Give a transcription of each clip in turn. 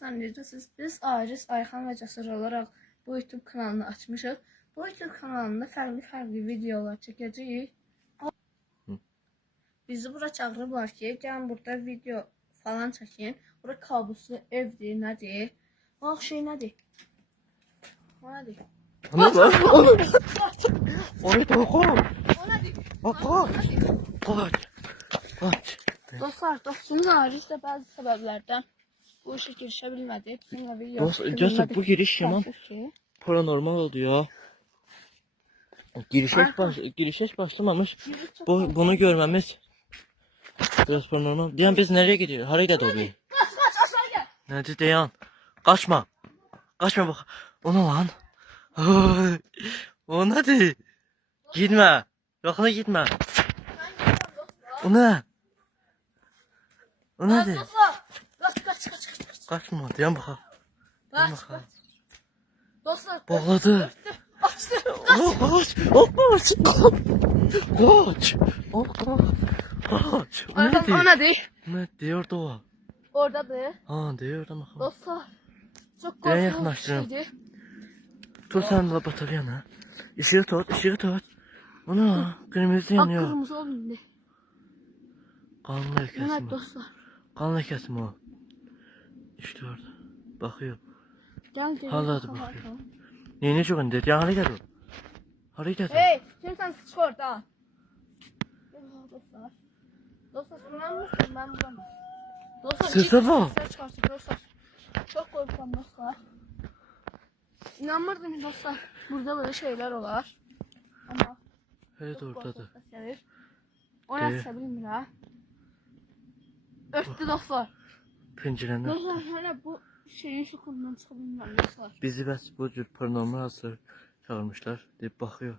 Dostlar, necəsiz? Biz Aciz, Ayxan və Cəsur olaraq bu YouTube kanalını açmışıq. Bu YouTube kanalında fərqli videolar çəkəcəyik. Bizi bura çağırıblar ki, gəlin burada video falan çəkin. Bura kabuslu evdir, nədir? Bax şey nədir? O nədir? O ne lan? O ne lan? O nədir? Kaç. Kaç. Dostlar, dostumuz Aciz də bəzi səbəblərdən bu işe girişə bilmədi. Dostlar, bu giriş yaman paranormal oldu ya. Girişe hiç başlamamış. Bunu görmemiz biraz paranormal. Diyan biz nereye gidiyoruz? Haraya gidiyor abi? Kaç aşağı gel. Nerede Diyan? Kaçma. Kaçma bak. O ne lan? O nedir? Gitme. Yakına gitme. O ne? O nedir? Kaç. Kaçma Diyan bakalım. Kaç. Dostlar. Bağladı. Açtı. Kaç. O nedir? O nedir? Ne diyordu o? Oradadır. Ha diyordu ama. Dostlar. Çok Ben korkunç bir yakınlaştırıyorum. şeydi. Tut sen de bataryana. Işığı tut. O ne lan? Kırmızı yanıyor. Kırmızı olmuyor. Kanlı Bu lekesim ne o. dostlar? Kan lekesim o. İşte orada. Bakıyor. Gel. Hala da bakıyor. Neyini çok önde? Ya hareket ol. Hareket ol. Hey, şimdi sen sıç orada. Dostlar. Dostlar, inanmıyorsun ben buradayım. Dostlar, Sese bak. Sesler çıkartıyor dostlar. Çok korkuyorum dostlar. İnanmırdım dostlar. Burada böyle şeyler olar. Ama Evet oradadır. o nasıl bilmirəm. Örtdü dostlar. Pencerenden. Dostlar, hala bu şeyin şokundan çıxa bilmirəm dostlar. Bizi bəs bu cür paranormal hasar çağırmışlar. Deyip bakıyor.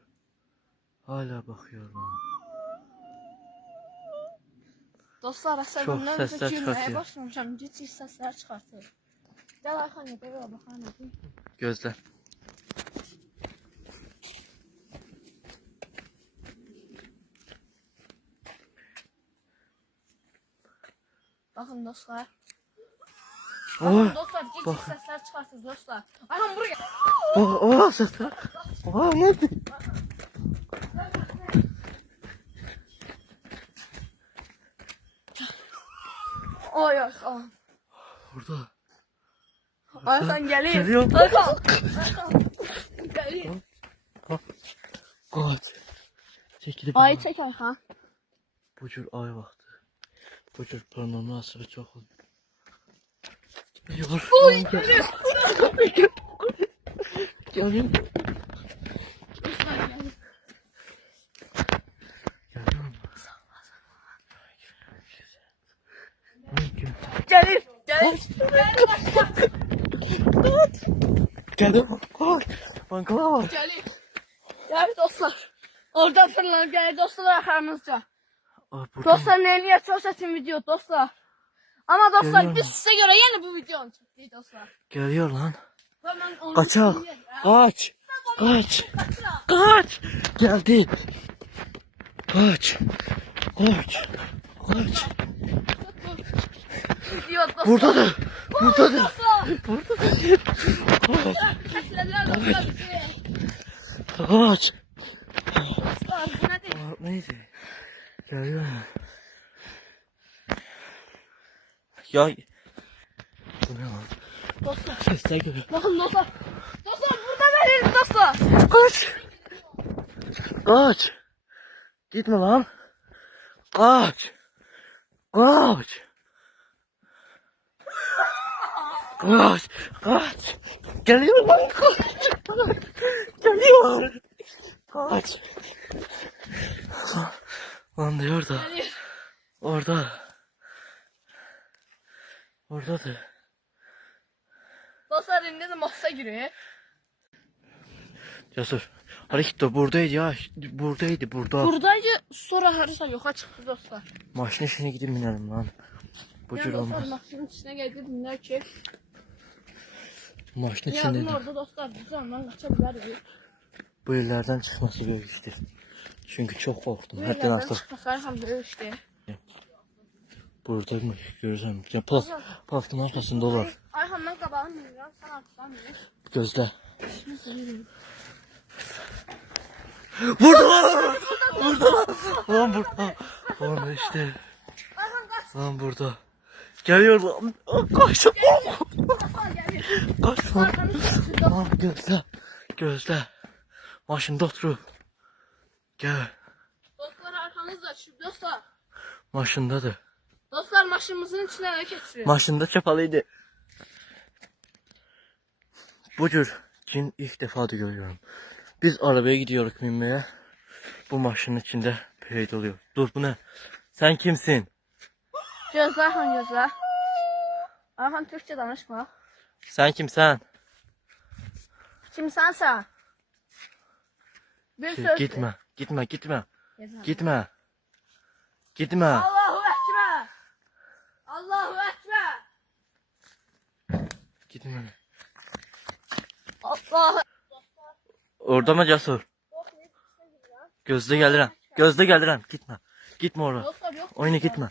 Hala bakıyor lan. Dostlar, Çox əsəbimdən səslər gülməyə çıxartıyor. başlamışam. Ciddi səslər çıxartır. Gəl Ayxan, gəl baxan nədir? Gözle. Baxın dostlar. Oh. Baxın dostlar, ciddi Bak. səslər çıxartır dostlar. Ayxan buraya. O sesler. O nedir? Ay Ayxan. Burada. Ayxan gəlir. Geliyor. Ayxan. Gəlir. Kaç. Çekilip. Ayı çək Ayxan. Bu cür ay vakti. Bu cür paranormal hasarı çok oldu. Geliyor. Uy, Geliyor. Dostlar gəlir. Gəlir. Geldim. Bankala var. Gəlir. Gəlir dostlar. Oradan fırlanıp gəlir dostlar arxamızca. Dostlar, neyliyə çox çətin video dostlar. Ama dostlar, Geliyor. biz sizə görə yenə bu videonu çəkdik dostlar. Geliyor lan. Və mən onu Kaçak. istəyirəm. Kaç. Kaç. Kaç. Geldi. Kaç. Kaç. Kaç. Video dostlar. Buradadır. Buradadır. Dostlar. Buradadır. Kaç. Kəslədilər dostlar bizi. Kaç. Dostlar, bu nədir? Neydi? Geliyor. Ya. Bu ne lan? Dostlar. Sesler geliyor. Bakın dostlar. Dostlar, burada verin dostlar. Kaç. Kaç. Gitme lan. Kaç. Kaç. Kaç. Kaç. Geliyor lan. Kaç. Geliyor. Kaç. Lan diyor da. Gəlir. Orada. Oradadır. Dostlar, indi də masa girir. Cesur. Hareket de buradaydı ya. Buradaydı burada. Buradaydı, sonra harasa yoxa çıxdı dostlar. Maşın işine gidip binelim lan. Bu cür Yəni dostlar, olmaz. maşının içinə gəldi dinlər ki, Maşın yardım içinde orada dostlar, biz ondan qaça bilərik. bu illerden çıkması büyük iştir. Çünkü çok korktum. Bu Hepten yerlərdən artık. çıxmasar həm böyük işdir. Buradaymış görürsen. Ya paskın arkasında olar. Ayhan'dan qabağını bilirəm, sən arxadan bilir. Gözlə. Şimdi söyleyeyim. Burada lan! Burada lan! Lan burada. Lan işte. Ayhan kaç. Lan burada. Geliyor lan. Kaç. Ayhan gelir. Kaç lan. Arkanı sıkıştırdı. Lan gözlə. Gözlə. Maşında oturub. Gel. Dostlar arkanızda şu dostlar. Maşındadır. Dostlar maşınımızın içine ne geçiyor? Maşında çapalıydı. Bu cür cin ilk defadır görüyorum. Biz arabaya gidiyoruz binmeye. Bu maşının içinde peyda oluyor. Dur bu ne? Sen kimsin? Gözler Ayhan gözler. Ayhan Türkçe danışma. Sen kimsen? Kimsən sən? Bir söz. Gitme. Gitme gitme. Gitme. Gitme. Gitme. Allahu Ekber. Allahu Ekber. Gitme. Allah. Orada mı cesur? Gözde gelirəm. Gözde gelirəm. Gitme. Gitme oraya. Dostlar yok. Oyuna gitme.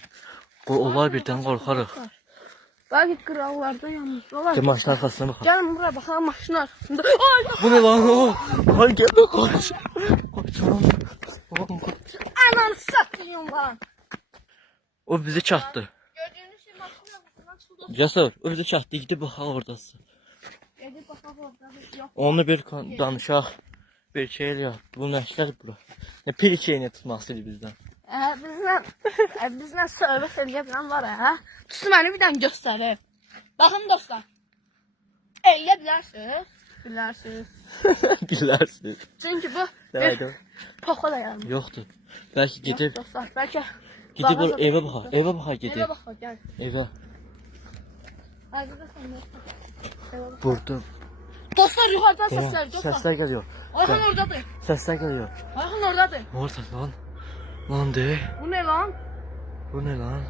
Olar birden korkarıq. Belki krallarda yalnız var. Gel maşın arkasına bakalım. Gelin buraya bakalım maşın arkasında. Ay! Bu ne lan o? Lan gel kaç. Kaç lan. Lan kaç. Ananı satayım lan. O bizi çattı. Gördüğünüz şey maşın arkasından çıktı. Cesur o bizi çattı. Gidip bakalım oradası. Gidip bakalım orada. Yok. Onu bir danışaq. Bir şey ya. Bu nəşlər bura. Ne pir şeyini tutmasıydı bizden. Bizlə söhbət eləyə bilən var ha. Tutsun məni bir dənə göstərir. Baxın dostlar. Eləyə bilərsiniz. Bilərsiniz. Bilərsin. Çünki bu Nədir? bir poxa da yanır. Yoxdur. Belki gidip Dostlar bəlkə gidip or eve baxaq. Eve baxaq Evə gidip. bax gəl. Eve. Ayrıca sən də. Burada. Dostlar yuxarıdan səslər dostlar. Sesler geliyor. Ayhan oradadır. Sesler geliyor. Ayhan oradadır. Orada lan. Lan de. Bu ne lan? Bu ne lan?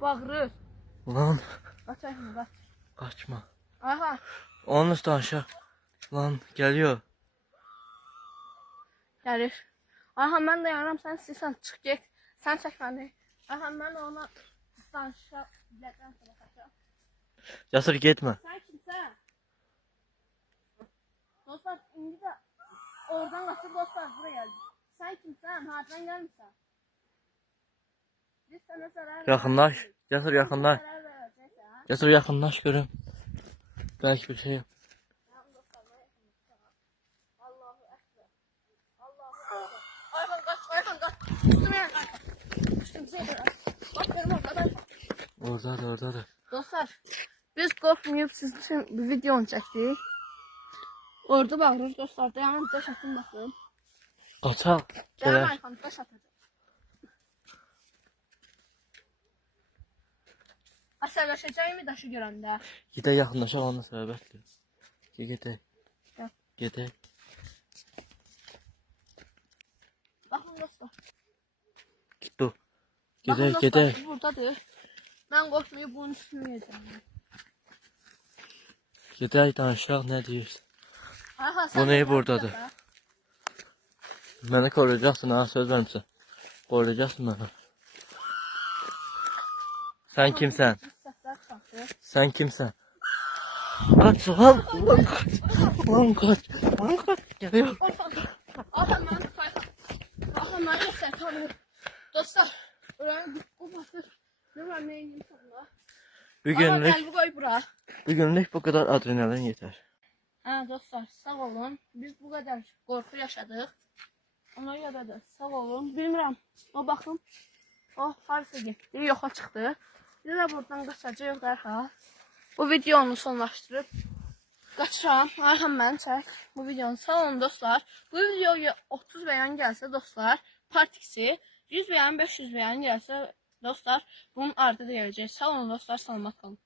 Bağırır. Lan. Kaç Ayhan kaç. Kaçma. Ayhan. Onun üstü aşağı. Lan geliyor. Gəlir. Ayhan mən də yanıram sən istəyirsən çıx get. Sən çək məni. Ayhan mən də ona danışa biləkdən sonra kaçam. Cesur gitme. Sen kimsən? Dostlar indi də oradan qaçıb dostlar buraya gəldik. Sen kimsən? Hardan gəlmisən? Biz sənə zərər Yakınlaş. Cesur yakınlaş. zərər verəcəksən. Cesur yakınlaş görüm. Belki bir şey yok. Tamam dostlar, mən yaxınlaşacağam. Allahu Ekber. Allahu Ekber. Ayhan qaç, Ayhan qaç. Üstümə yan qaç. Üstümüzə yan. Bak görüm orada. Oradadır. Dostlar, biz qorxmayıb sizin üçün bir videonu çəkdik. Orada bağırır dostlar, dayanın daş atın baxın. Kaçaq. Dayan Gələr. Ayhan, daş atacaq. Əsəbləşəcəkmi daşı görəndə? Gidə yaxınlaşaq onunla söhbətdir. Gedək. Gəl. Gedək. Baxın dostlar. Gitdu. Baxın Gedək, dostlar, gedək. buradadır. Mən qorxmayıb bunun üstünü yiyəcəm. Gedək danışaq nə deyirsən. Ayhan, Bu neyi buradadır? Məni qoruyacaqsın ha, söz vermisən. Qoruyacaqsın məni. Sən kimsən? Səslər çıxartdı. Sən kimsən? Kaç lan! Lan kaç! Lan kaç! Lan kaç! Geliyor. Ayhan, mən tutayım. Ayhan, mən yoxsa tanıyım. Dostlar, öyrənib bu batır. Bilməm nə edeyim sonra. Ayhan, qəlbi qoy bura. Bugünlük bu kadar adrenalin yeter. Hə dostlar, sağ olun. Biz bu qədər qorxu yaşadıq. Ona görə də sağ olun. Bilmirəm. O baxın. O harasa getdi, yoxa çıxdı. Biz də buradan qaçacağıq dərhal. Bu videonu sonlaşdırıb qaçıram. Ayhan məni çək. Bu videonu sağ olun dostlar. Bu videoya 30 beğen gəlsə dostlar, part 2'si 100 beğen, 500 beğen gəlsə dostlar, bunun ardı deyəcək. Sağ olun dostlar, salamat qalın.